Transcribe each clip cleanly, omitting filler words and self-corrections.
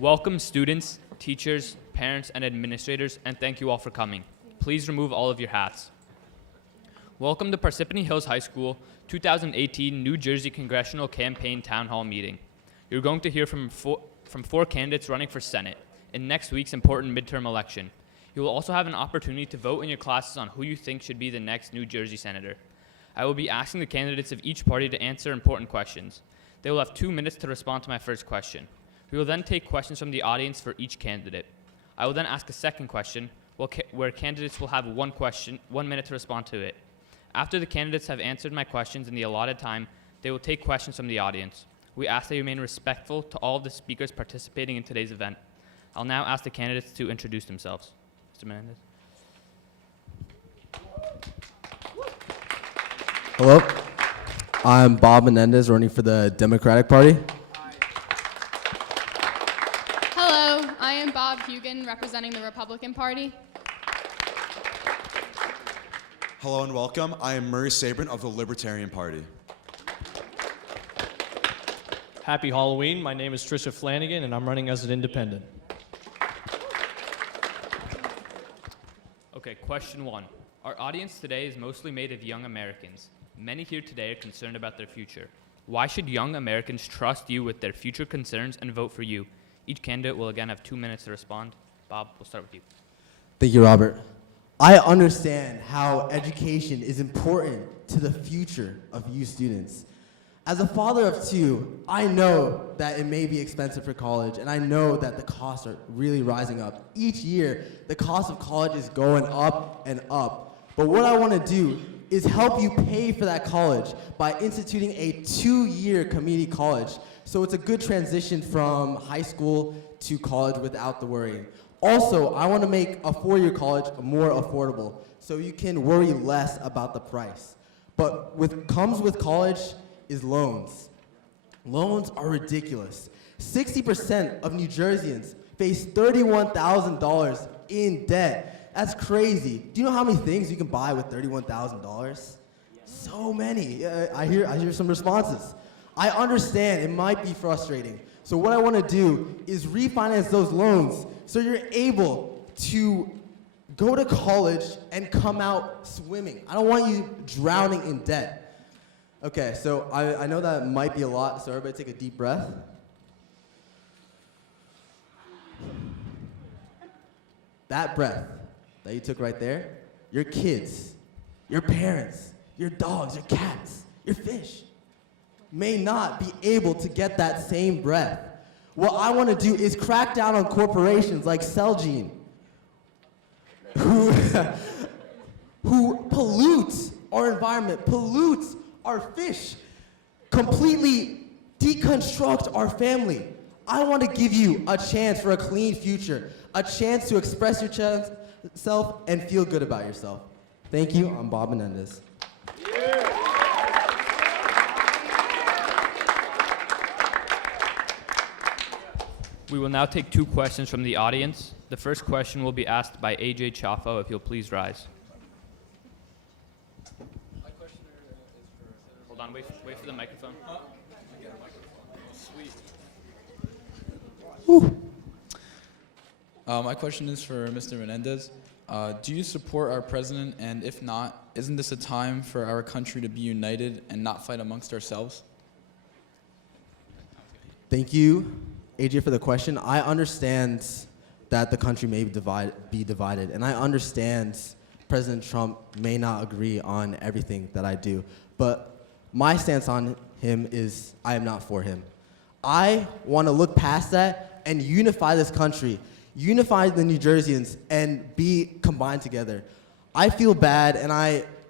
Welcome students, teachers, parents, and administrators, and thank you all for coming. Please remove all of your hats. Welcome to Parsippany Hills High School 2018 New Jersey Congressional Campaign Town Hall Meeting. You're going to hear from four candidates running for Senate in next week's important midterm election. You will also have an opportunity to vote in your classes on who you think should be the next New Jersey senator. I will be asking the candidates of each party to answer important questions. They will have 2 minutes to respond to my first question. We will then take questions from the audience for each candidate. I will then ask a second question, where candidates will have 1 minute to respond to it. After the candidates have answered my questions in the allotted time, they will take questions from the audience. We ask that you remain respectful to all of the speakers participating in today's event. I'll now ask the candidates to introduce themselves. Mr. Menendez. Hello, I'm Bob Menendez, running for the Democratic Party. Hello, I am Bob Hugan, representing the Republican Party. Hello and welcome. I am Murray Sabrin of the Libertarian Party. Happy Halloween. My name is Trisha Flanagan, and I'm running as an independent. Okay, question 1. Our audience today is mostly made of young Americans. Many here today are concerned about their future. Why should young Americans trust you with their future concerns and vote for you? Each candidate will again have 2 minutes to respond. Bob, we'll start with you. Thank you, Robert. I understand how education is important to the future of you students. As a father of 2, I know that it may be expensive for college, and I know that the costs are really rising up. Each year, the cost of college is going up and up. But what I want to do is help you pay for that college by instituting a 2-year community college. So it's a good transition from high school to college without the worrying. Also, I want to make a 4-year college more affordable so you can worry less about the price. But what comes with college is loans. Loans are ridiculous. 60% of New Jerseyans face $31,000 in debt. That's crazy. Do you know how many things you can buy with $31,000? So many. I hear some responses. I understand it might be frustrating. So what I want to do is refinance those loans so you're able to go to college and come out swimming. I don't want you drowning in debt. Okay, so I know that might be a lot, so everybody take a deep breath. That breath that you took right there, your kids, your parents, your dogs, your cats, your fish may not be able to get that same breath. What I want to do is crack down on corporations like Celgene who pollute our environment, pollute our fish, completely deconstruct our family. I want to give you a chance for a clean future, a chance to express yourself and feel good about yourself. Thank you. I'm Bob Menendez. We will now take 2 questions from the audience. The first question will be asked by AJ Chaffo, if you'll please rise. My question is for Hold on, wait for the microphone. My question is for Mr. Menendez. Do you support our president, and if not, isn't this a time for our country to be united and not fight amongst ourselves? Thank you, AJ, for the question. I understand that the country may be divided, and I understand President Trump may not agree on everything that I do, but my stance on him is I am not for him. I want to look past that and unify this country, unify the New Jerseyans, and be combined together. I feel bad, and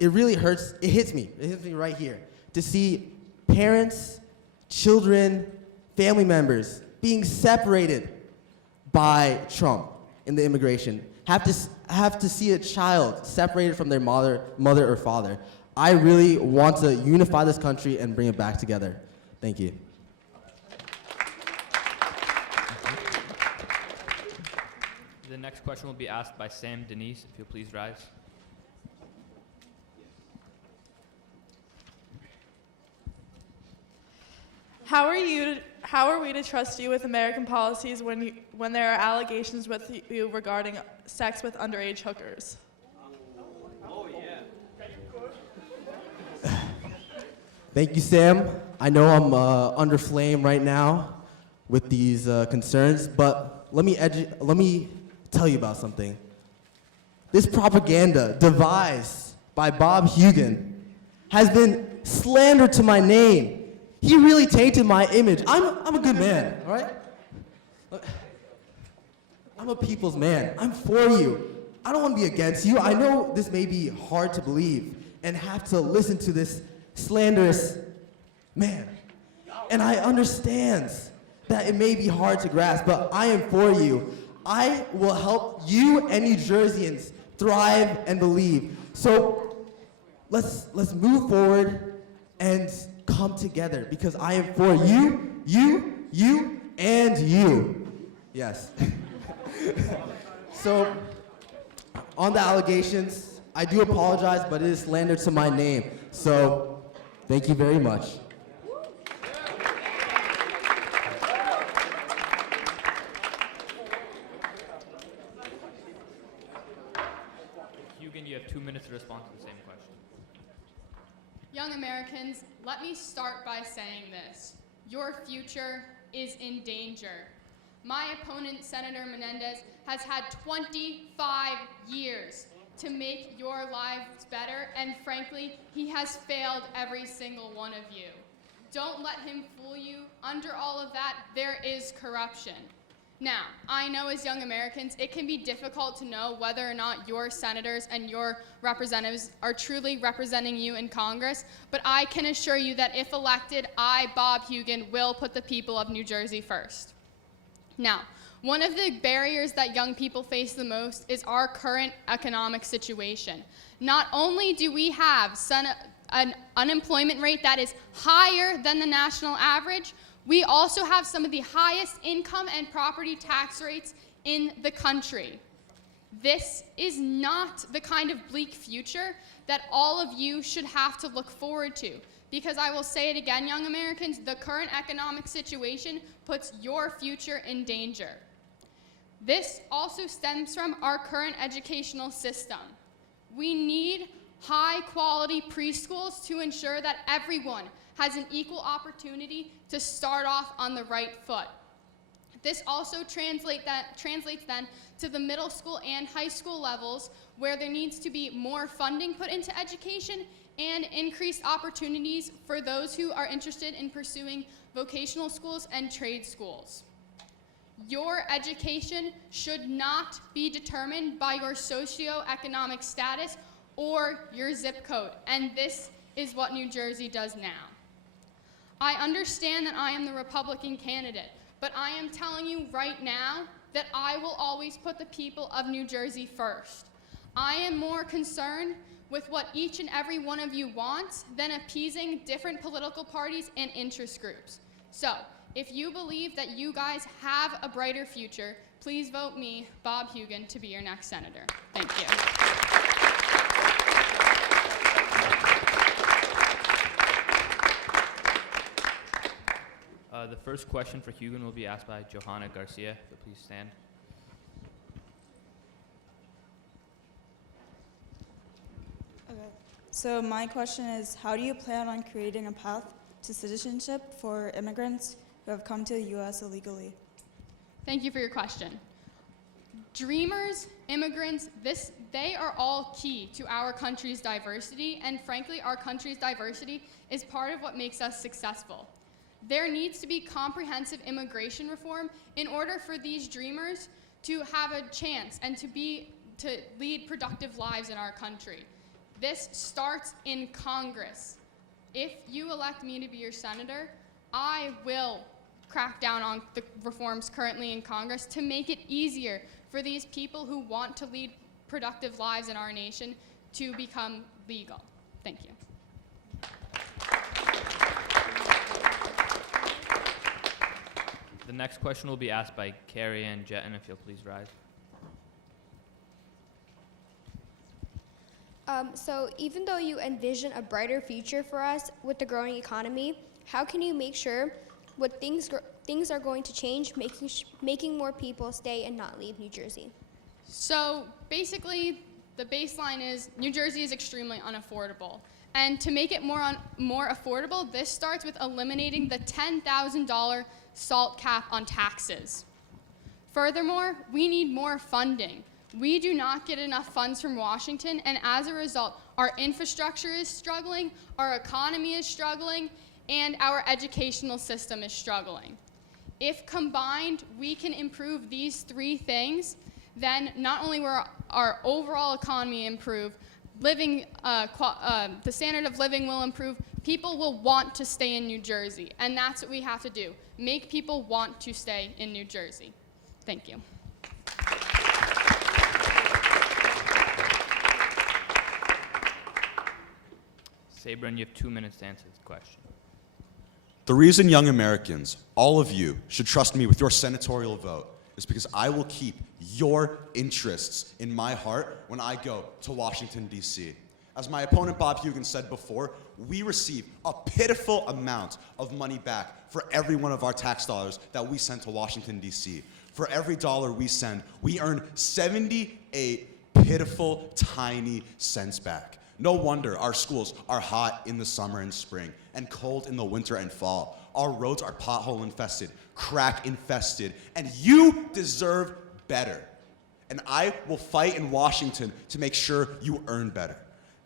it really hurts. It hits me right here to see parents, children, family members being separated by Trump in the immigration, have to see a child separated from their mother or father. I really want to unify this country and bring it back together. Thank you. The next question will be asked by Sam Denise, if you'll please rise. How are you how are we to trust you with American policies when there are allegations with you regarding sex with underage hookers? Thank you, Sam. I know I'm under flame right now with these concerns, but let me tell you about something. This propaganda devised by Bob Hugan has been slander to my name. He really tainted my image. I'm a good man, all right? I'm a people's man. I'm for you. I don't want to be against you. I know this may be hard to believe and have to listen to this slanderous man. And I understand that it may be hard to grasp, but I am for you. I will help you and New Jerseyans thrive and believe. So let's move forward and come together because I am for you, and you. Yes. So on the allegations, I do apologize, but it is slander to my name. So thank you very much. Hugan, you have 2 minutes to respond to the same question. Young Americans, let me start by saying this. Your future is in danger. My opponent, Senator Menendez, has had 25 years to make your lives better, and frankly, he has failed every single one of you. Don't let him fool you. Under all of that, there is corruption. Now, I know as young Americans, it can be difficult to know whether or not your senators and your representatives are truly representing you in Congress, but I can assure you that if elected, I, Bob Hugan, will put the people of New Jersey first. Now, one of the barriers that young people face the most is our current economic situation. Not only do we have an unemployment rate that is higher than the national average, we also have some of the highest income and property tax rates in the country. This is not the kind of bleak future that all of you should have to look forward to. Because I will say it again, young Americans, the current economic situation puts your future in danger. This also stems from our current educational system. We need high-quality preschools to ensure that everyone has an equal opportunity to start off on the right foot. This also translates then to the middle school and high school levels, where there needs to be more funding put into education and increased opportunities for those who are interested in pursuing vocational schools and trade schools. Your education should not be determined by your socioeconomic status or your zip code, and this is what New Jersey does now. I understand that I am the Republican candidate, but I am telling you right now that I will always put the people of New Jersey first. I am more concerned with what each and every one of you wants than appeasing different political parties and interest groups. So, if you believe that you guys have a brighter future, please vote me, Bob Hugan, to be your next senator. Thank you. The first question for Hugan will be asked by Johanna Garcia, so please stand. Okay. So my question is, how do you plan on creating a path to citizenship for immigrants who have come to the U.S. illegally? Thank you for your question. Dreamers, immigrants, they are all key to our country's diversity, and frankly, our country's diversity is part of what makes us successful. There needs to be comprehensive immigration reform in order for these dreamers to have a chance and to lead productive lives in our country. This starts in Congress. If you elect me to be your senator, I will crack down on the reforms currently in Congress to make it easier for these people who want to lead productive lives in our nation to become legal. Thank you. The next question will be asked by Carrie Ann Jetton, if you'll please rise. So even though you envision a brighter future for us with the growing economy, how can you make sure when things things are going to change, making more people stay and not leave New Jersey? So basically, the baseline is New Jersey is extremely unaffordable. And to make it more affordable, this starts with eliminating the $10,000 SALT cap on taxes. Furthermore, we need more funding. We do not get enough funds from Washington, and as a result, our infrastructure is struggling, our economy is struggling, and our educational system is struggling. If combined, we can improve these three things, then not only will our overall economy improve, the standard of living will improve, people will want to stay in New Jersey, and that's what we have to do, make people want to stay in New Jersey. Thank you. Sabrin, you have 2 minutes to answer this question. The reason young Americans, all of you, should trust me with your senatorial vote is because I will keep your interests in my heart when I go to Washington, D.C. As my opponent Bob Hugin said before, we receive a pitiful amount of money back for every one of our tax dollars that we send to Washington, D.C. For every dollar we send, we earn 78 pitiful, tiny cents back. No wonder our schools are hot in the summer and spring and cold in the winter and fall. Our roads are pothole infested, crack infested, and you deserve better. And I will fight in Washington to make sure you earn better.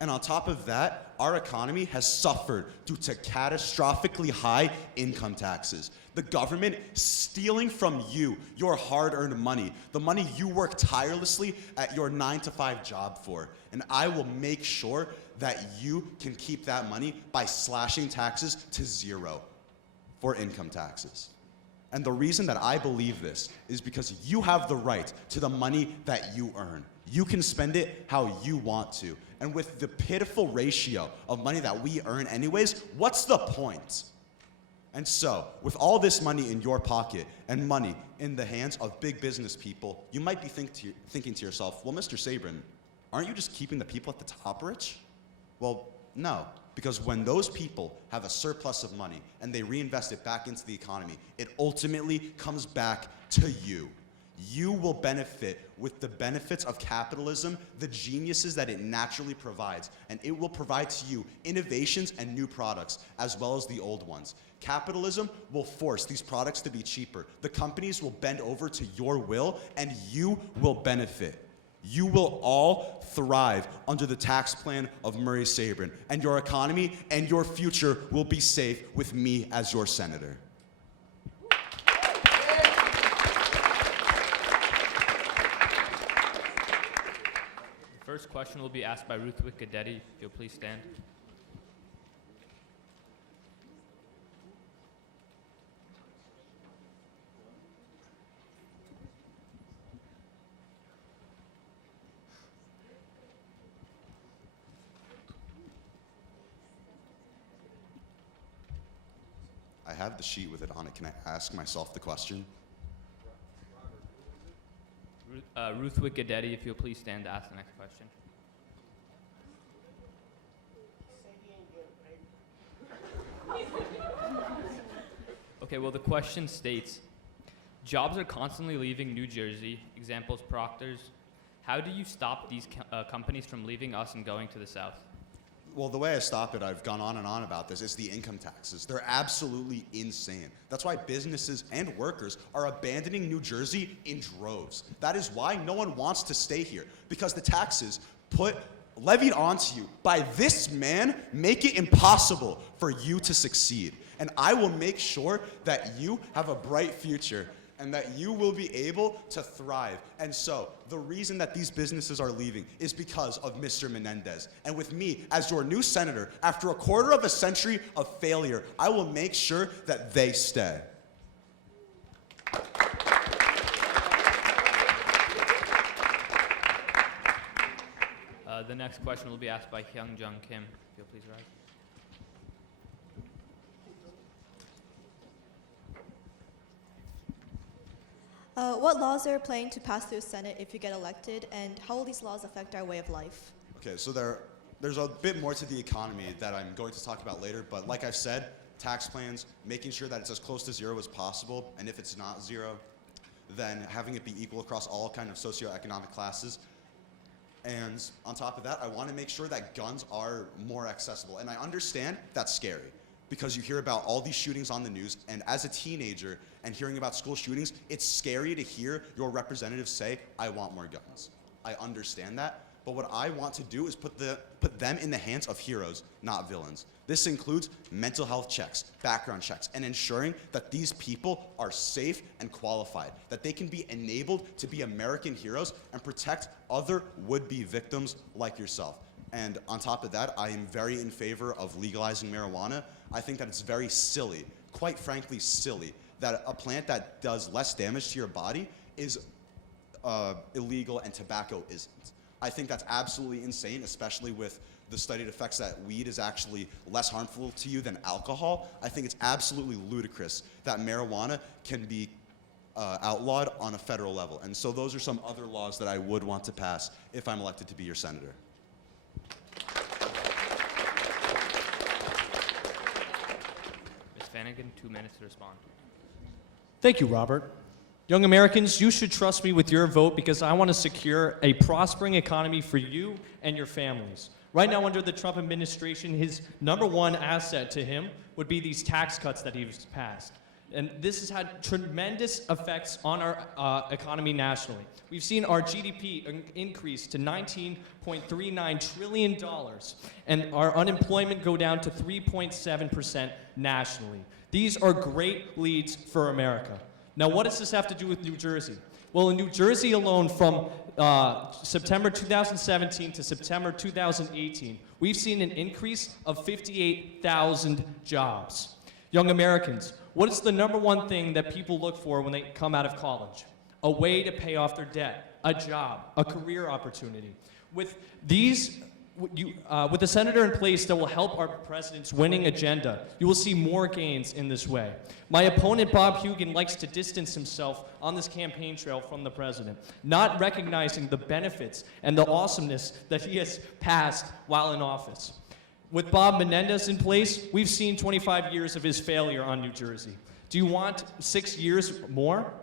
And on top of that, our economy has suffered due to catastrophically high income taxes. The government stealing from you your hard-earned money, the money you work tirelessly at your 9-to-5 job for. And I will make sure that you can keep that money by slashing taxes to zero for income taxes. And the reason that I believe this is because you have the right to the money that you earn. You can spend it how you want to. And with the pitiful ratio of money that we earn anyways, what's the point? And so, with all this money in your pocket and money in the hands of big business people, you might be thinking to yourself, well, Mr. Sabrin, aren't you just keeping the people at the top rich? Well, no, because when those people have a surplus of money and they reinvest it back into the economy, it ultimately comes back to you. You will benefit with the benefits of capitalism, the geniuses that it naturally provides, and it will provide to you innovations and new products, as well as the old ones. Capitalism will force these products to be cheaper. The companies will bend over to your will, and you will benefit. You will all thrive under the tax plan of Murray Sabrin, and your economy and your future will be safe with me as your senator. First question will be asked by Ruth Wiccadetti. If you'll please stand. I have the sheet with it on it. Can I ask myself the question? Ruth Wiccadetti, if you'll please stand to ask the next question. Okay, well, the question states, jobs are constantly leaving New Jersey, examples Proctor's. How do you stop these companies from leaving us and going to the South? Well, the way I stop it, I've gone on and on about this, is the income taxes. They're absolutely insane. That's why businesses and workers are abandoning New Jersey in droves. That is why no one wants to stay here, because the taxes levied onto you by this man make it impossible for you to succeed. And I will make sure that you have a bright future and that you will be able to thrive. And so, the reason that these businesses are leaving is because of Mr. Menendez. And with me as your new senator, after a quarter of a century of failure, I will make sure that they stay. The next question will be asked by Hyung Jung Kim. If you'll please rise. What laws are planning to pass through the Senate if you get elected, and how will these laws affect our way of life? Okay, so there's a bit more to the economy that I'm going to talk about later, but like I've said, tax plans, making sure that it's as close to zero as possible, and if it's not zero, then having it be equal across all kind of socioeconomic classes. And on top of that, I want to make sure that guns are more accessible. And I understand that's scary because you hear about all these shootings on the news, and as a teenager and hearing about school shootings, it's scary to hear your representatives say, I want more guns. I understand that, but what I want to do is put them in the hands of heroes, not villains. This includes mental health checks, background checks, and ensuring that these people are safe and qualified, that they can be enabled to be American heroes and protect other would-be victims like yourself. And on top of that, I am very in favor of legalizing marijuana. I think that it's very silly, quite frankly silly, that a plant that does less damage to your body is illegal and tobacco isn't. I think that's absolutely insane, especially with the studied effects that weed is actually less harmful to you than alcohol. I think it's absolutely ludicrous that marijuana can be outlawed on a federal level. And so those are some other laws that I would want to pass if I'm elected to be your senator. Ms. Flanagan, 2 minutes to respond. Thank you, Robert. Young Americans, you should trust me with your vote because I want to secure a prospering economy for you and your families. Right now, under the Trump administration, his number one asset to him would be these tax cuts that he's passed. And this has had tremendous effects on our economy nationally. We've seen our GDP increase to $19.39 trillion, and our unemployment go down to 3.7% nationally. These are great leads for America. Now, what does this have to do with New Jersey? Well, in New Jersey alone, from September 2017 to September 2018, we've seen an increase of 58,000 jobs. Young Americans, what is the number one thing that people look for when they come out of college? A way to pay off their debt, a job, a career opportunity. With these, with a senator in place that will help our president's winning agenda, you will see more gains in this way. My opponent, Bob Hugin, likes to distance himself on this campaign trail from the president, not recognizing the benefits and the awesomeness that he has passed while in office. With Bob Menendez in place, we've seen 25 years of his failure on New Jersey. Do you want 6 years more?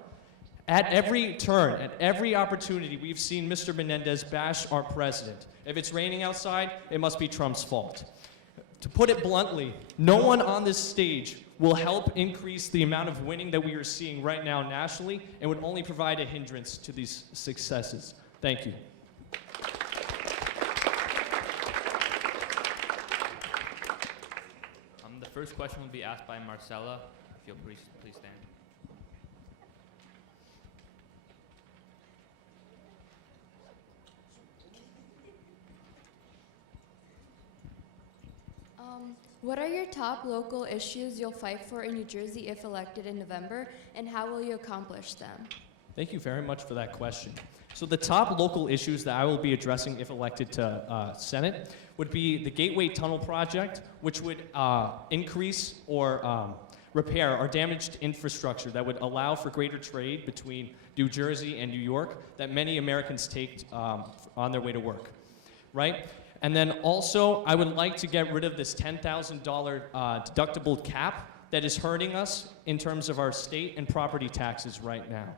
At every turn, at every opportunity, we've seen Mr. Menendez bash our president. If it's raining outside, it must be Trump's fault. To put it bluntly, no one on this stage will help increase the amount of winning that we are seeing right now nationally and would only provide a hindrance to these successes. Thank you. The first question will be asked by Marcella. If you'll please stand. What are your top local issues you'll fight for in New Jersey if elected in November, and how will you accomplish them? Thank you very much for that question. So the top local issues that I will be addressing if elected to Senate would be the Gateway Tunnel project, which would increase or repair our damaged infrastructure that would allow for greater trade between New Jersey and New York that many Americans take on their way to work, right? And then also, I would like to get rid of this $10,000 deductible cap that is hurting us in terms of our state and property taxes right now.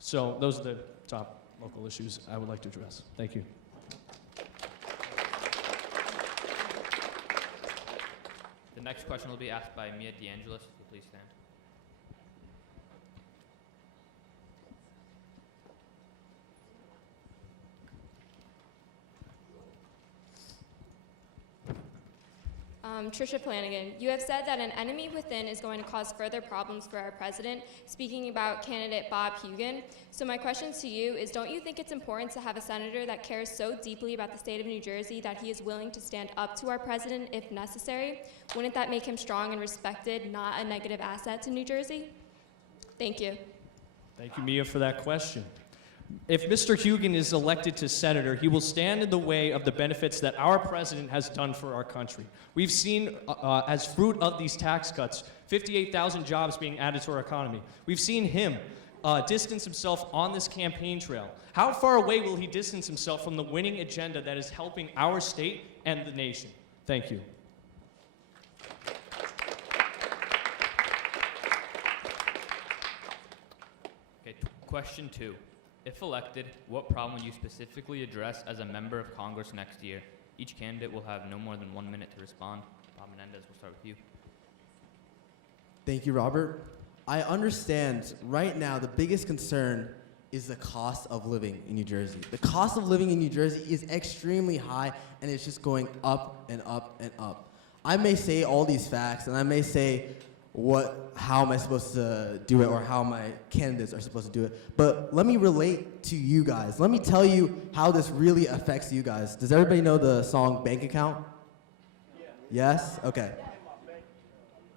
So those are the top local issues I would like to address. Thank you. The next question will be asked by Mia DeAngelis. If you please stand. Tricia Flanagan, you have said that an enemy within is going to cause further problems for our president, speaking about candidate Bob Hugin. So my question to you is, don't you think it's important to have a senator that cares so deeply about the state of New Jersey that he is willing to stand up to our president if necessary? Wouldn't that make him strong and respected, not a negative asset to New Jersey? Thank you. Thank you, Mia, for that question. If Mr. Hugin is elected to senator, he will stand in the way of the benefits that our president has done for our country. We've seen, as fruit of these tax cuts, 58,000 jobs being added to our economy. We've seen him distance himself on this campaign trail. How far away will he distance himself from the winning agenda that is helping our state and the nation? Thank you. Question 2. If elected, what problem will you specifically address as a member of Congress next year? Each candidate will have no more than 1 minute to respond. Bob Menendez, we'll start with you. Thank you, Robert. I understand right now the biggest concern is the cost of living in New Jersey. The cost of living in New Jersey is extremely high, and it's just going up and up and up. I may say all these facts, and I may say how am I supposed to do it, or how my candidates are supposed to do it, but let me relate to you guys. Let me tell you how this really affects you guys. Does everybody know the song Bank Account? Yes? Okay.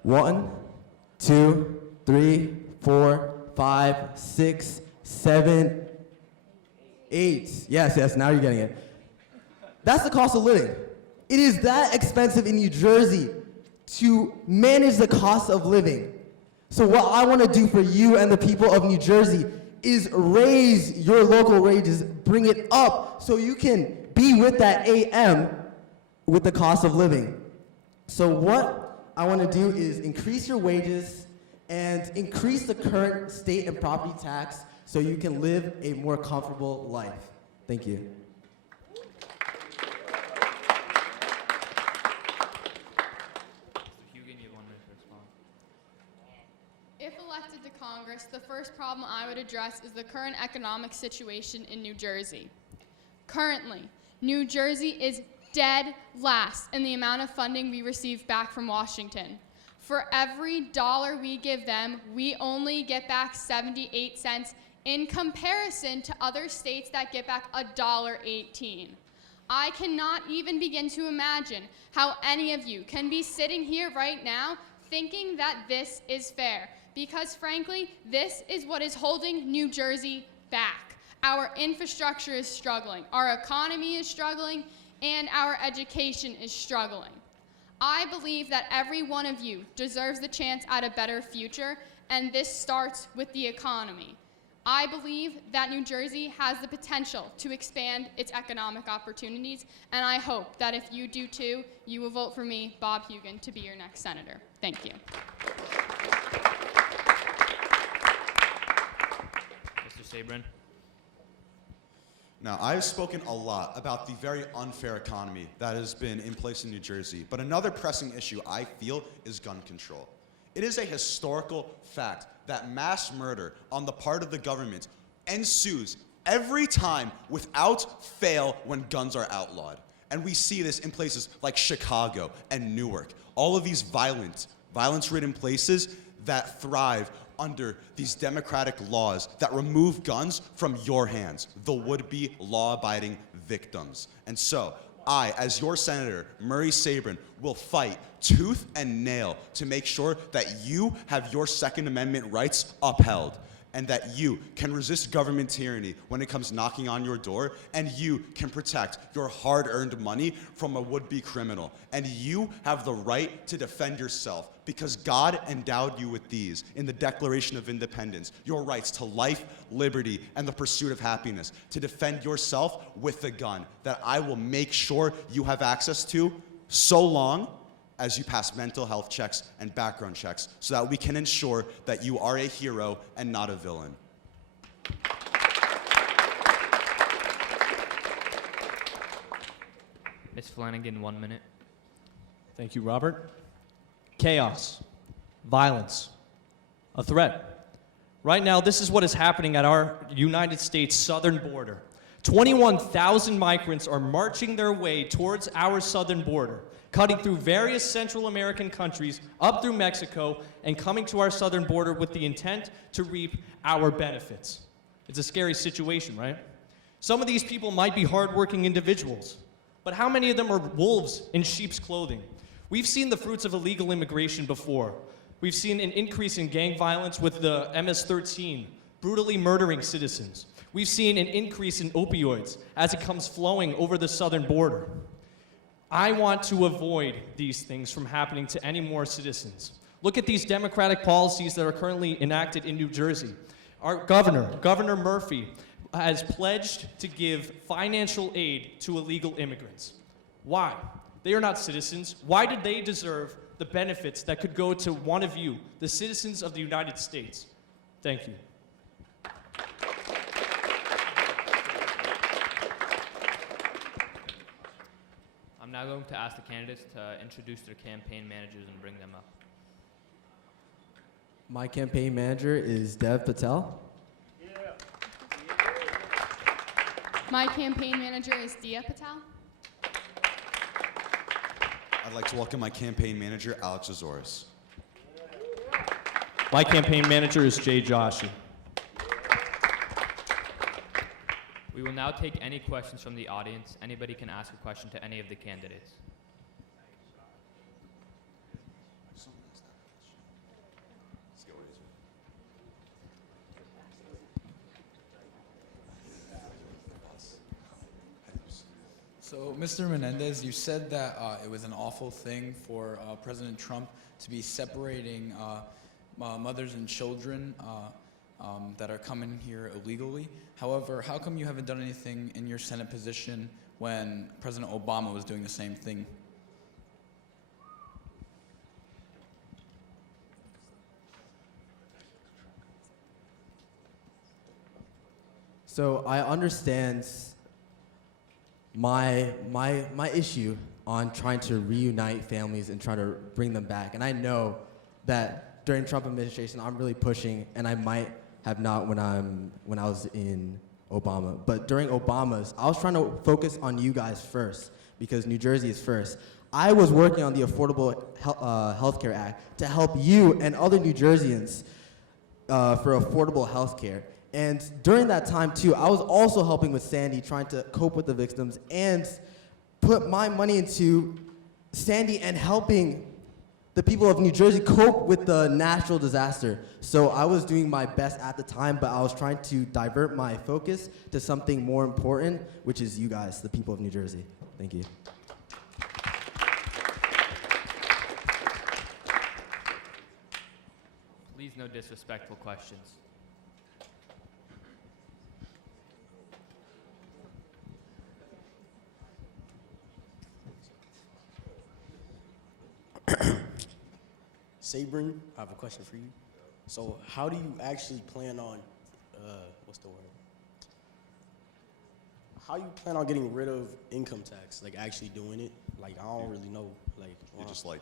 1, 2, 3, 4, 5, 6, 7, 8. Yes, now you're getting it. That's the cost of living. It is that expensive in New Jersey to manage the cost of living. So what I want to do for you and the people of New Jersey is raise your local wages, bring it up so you can be with that AM with the cost of living. So what I want to do is increase your wages and increase the current state and property tax so you can live a more comfortable life. Thank you. If elected to Congress, the first problem I would address is the current economic situation in New Jersey. Currently, New Jersey is dead last in the amount of funding we receive back from Washington. For every dollar we give them, we only get back 78 cents in comparison to other states that get back $1.18. I cannot even begin to imagine how any of you can be sitting here right now thinking that this is fair, because frankly, this is what is holding New Jersey back. Our infrastructure is struggling, our economy is struggling, and our education is struggling. I believe that every one of you deserves the chance at a better future, and this starts with the economy. I believe that New Jersey has the potential to expand its economic opportunities, and I hope that if you do too, you will vote for me, Bob Hugin, to be your next senator. Thank you. Mr. Sabrin. Now, I've spoken a lot about the very unfair economy that has been in place in New Jersey, but another pressing issue I feel is gun control. It is a historical fact that mass murder on the part of the government ensues every time without fail when guns are outlawed. And we see this in places like Chicago and Newark. All of these violence-ridden places that thrive under these democratic laws that remove guns from your hands, the would-be law-abiding victims. And so, I, as your senator, Murray Sabrin, will fight tooth and nail to make sure that you have your Second Amendment rights upheld, and that you can resist government tyranny when it comes knocking on your door, and you can protect your hard-earned money from a would-be criminal. And you have the right to defend yourself, because God endowed you with these in the Declaration of Independence, your rights to life, liberty, and the pursuit of happiness, to defend yourself with a gun that I will make sure you have access to so long as you pass mental health checks and background checks, so that we can ensure that you are a hero and not a villain. Ms. Flanagan, 1 minute. Thank you, Robert. Chaos, violence, a threat. Right now, this is what is happening at our United States southern border. 21,000 migrants are marching their way towards our southern border, cutting through various Central American countries, up through Mexico, and coming to our southern border with the intent to reap our benefits. It's a scary situation, right? Some of these people might be hardworking individuals, but how many of them are wolves in sheep's clothing? We've seen the fruits of illegal immigration before. We've seen an increase in gang violence with the MS-13, brutally murdering citizens. We've seen an increase in opioids as it comes flowing over the southern border. I want to avoid these things from happening to any more citizens. Look at these democratic policies that are currently enacted in New Jersey. Our Governor Murphy, has pledged to give financial aid to illegal immigrants. Why? They are not citizens. Why did they deserve the benefits that could go to one of you, the citizens of the United States? Thank you. now going to ask the candidates to introduce their campaign managers and bring them up. My campaign manager is Dev Patel. My campaign manager is Dia Patel. I'd like to welcome my campaign manager, Alex Azores. My campaign manager is Jay Joshi. We will now take any questions from the audience. Anybody can ask a question to any of the candidates. So, Mr. Menendez, you said that it was an awful thing for President Trump to be separating mothers and children that are coming here illegally. However, how come you haven't done anything in your Senate position when President Obama was doing the same thing? So I understand my issue on trying to reunite families and try to bring them back. And I know that during Trump administration, I'm really pushing, and I might have not when I was in Obama. But during Obama's, I was trying to focus on you guys first because New Jersey is first. I was working on the Affordable Health Care Act to help you and other New Jerseyans for affordable health care. And during that time, too, I was also helping with Sandy, trying to cope with the victims and put my money into Sandy and helping the people of New Jersey cope with the natural disaster. So I was doing my best at the time, but I was trying to divert my focus to something more important, which is you guys, the people of New Jersey. Thank you. Please, no disrespectful questions. Sabrin, I have a question for you. So how do you actually plan on, what's the word? How you plan on getting rid of income tax? Like actually doing it? Like I don't really know. Like You just like,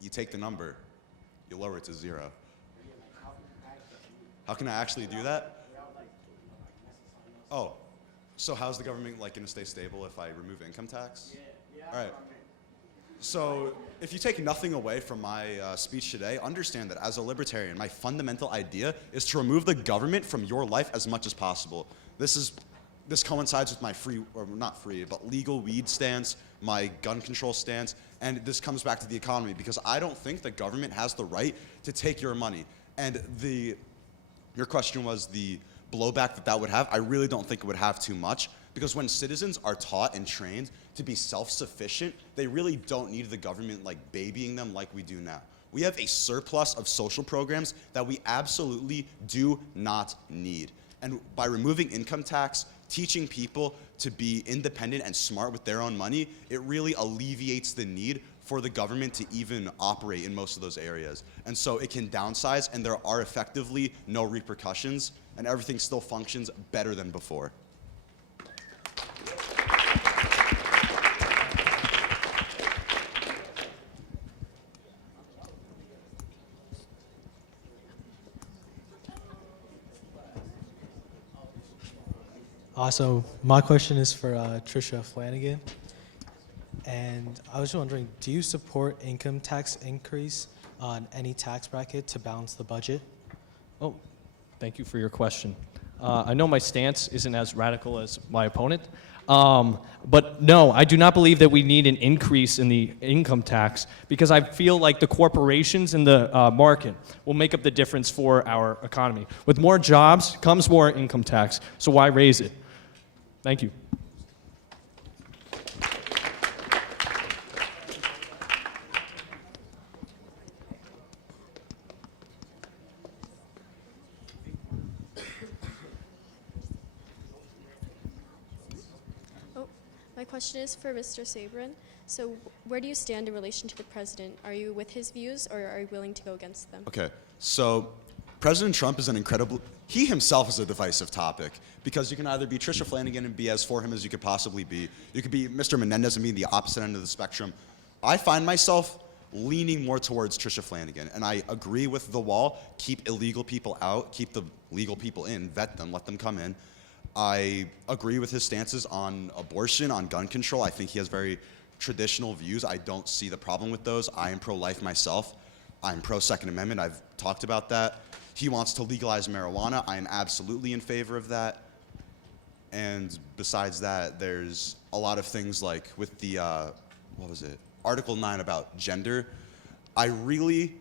you take the number, you lower it to 0. How can I actually do that? Oh, so how's the government like going to stay stable if I remove income tax? All right. So if you take nothing away from my speech today, understand that as a libertarian, my fundamental idea is to remove the government from your life as much as possible. This coincides with my free, or not free, but legal weed stance, my gun control stance, and this comes back to the economy because I don't think the government has the right to take your money. And your question was the blowback that would have. I really don't think it would have too much because when citizens are taught and trained to be self-sufficient, they really don't need the government like babying them like we do now. We have a surplus of social programs that we absolutely do not need. And by removing income tax, teaching people to be independent and smart with their own money, it really alleviates the need for the government to even operate in most of those areas. And so it can downsize and there are effectively no repercussions and everything still functions better than before. So my question is for Tricia Flanagan. And I was wondering, do you support income tax increase on any tax bracket to balance the budget? Oh, thank you for your question. I know my stance isn't as radical as my opponent, but no, I do not believe that we need an increase in the income tax because I feel like the corporations in the market will make up the difference for our economy. With more jobs comes more income tax, so why raise it? Thank you. My question is for Mr. Sabrin. So where do you stand in relation to the president? Are you with his views or are you willing to go against them? Okay, so President Trump is he himself is a divisive topic because you can either be Tricia Flanagan and be as for him as you could possibly be. You could be Mr. Menendez and be the opposite end of the spectrum. I find myself leaning more towards Tricia Flanagan, and I agree with the wall. Keep illegal people out, keep the legal people in, vet them, let them come in. I agree with his stances on abortion, on gun control. I think he has very traditional views. I don't see the problem with those. I am pro-life myself. I'm pro-Second Amendment. I've talked about that. He wants to legalize marijuana. I am absolutely in favor of that. And besides that, there's a lot of things like with the, Article 9 about gender. I really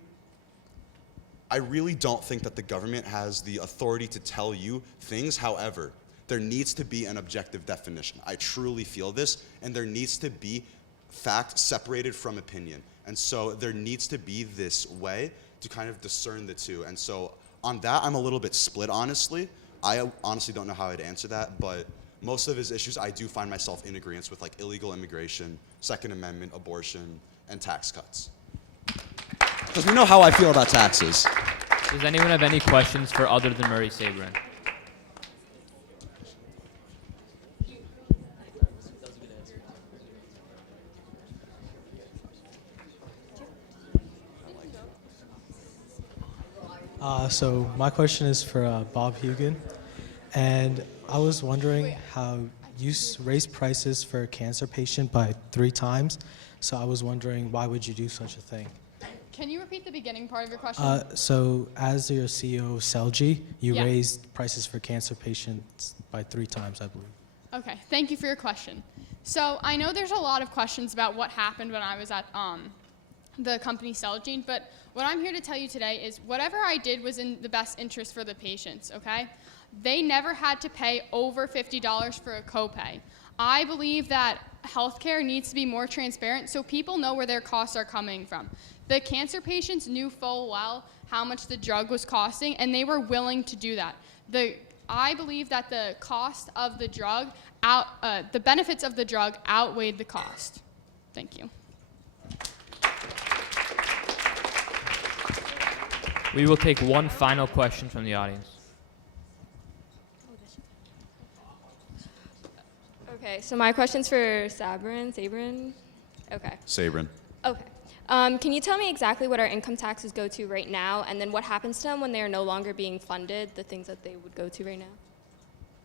don't think that the government has the authority to tell you things. However, there needs to be an objective definition. I truly feel this, and there needs to be fact separated from opinion. And so there needs to be this way to kind of discern the two. And so on that, I'm a little bit split, honestly. I honestly don't know how I'd answer that, but most of his issues, I do find myself in agreement with, like illegal immigration, Second Amendment, abortion, and tax cuts. Because we know how I feel about taxes. Does anyone have any questions for other than Murray Sabrin? So my question is for Bob Hugan, and I was wondering how you raised prices for a cancer patient by 3 times. So I was wondering, why would you do such a thing? Can you repeat the beginning part of your question? So as your CEO of Celgi, you Yeah. raised prices for cancer patients by 3 times, I believe. Okay, thank you for your question. So I know there's a lot of questions about what happened when I was at the company Celgene, but what I'm here to tell you today is whatever I did was in the best interest for the patients, okay? They never had to pay over $50 for a copay. I believe that healthcare needs to be more transparent so people know where their costs are coming from. The cancer patients knew full well how much the drug was costing, and they were willing to do that. I believe that the cost of the drug, the benefits of the drug outweighed the cost. Thank you. We will take one final question from the audience. Okay, so my question's for Sabrin? Okay. Sabrin. Okay. Can you tell me exactly what our income taxes go to right now, and then what happens to them when they are no longer being funded, the things that they would go to right now?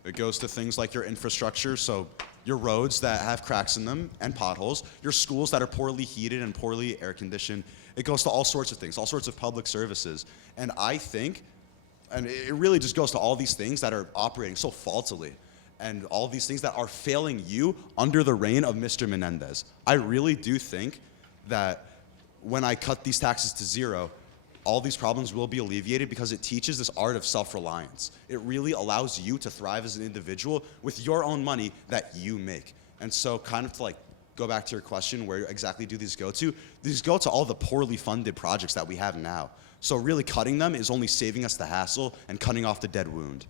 It goes to things like your infrastructure, so your roads that have cracks in them and potholes, your schools that are poorly heated and poorly air conditioned. It goes to all sorts of things, all sorts of public services. And I think, and it really just goes to all these things that are operating so faultily and all these things that are failing you under the reign of Mr. Menendez. I really do think that when I cut these taxes to 0, all these problems will be alleviated because it teaches this art of self-reliance. It really allows you to thrive as an individual with your own money that you make. And so kind of to like go back to your question, where exactly do these go to? These go to all the poorly funded projects that we have now. So really cutting them is only saving us the hassle and cutting off the dead wound.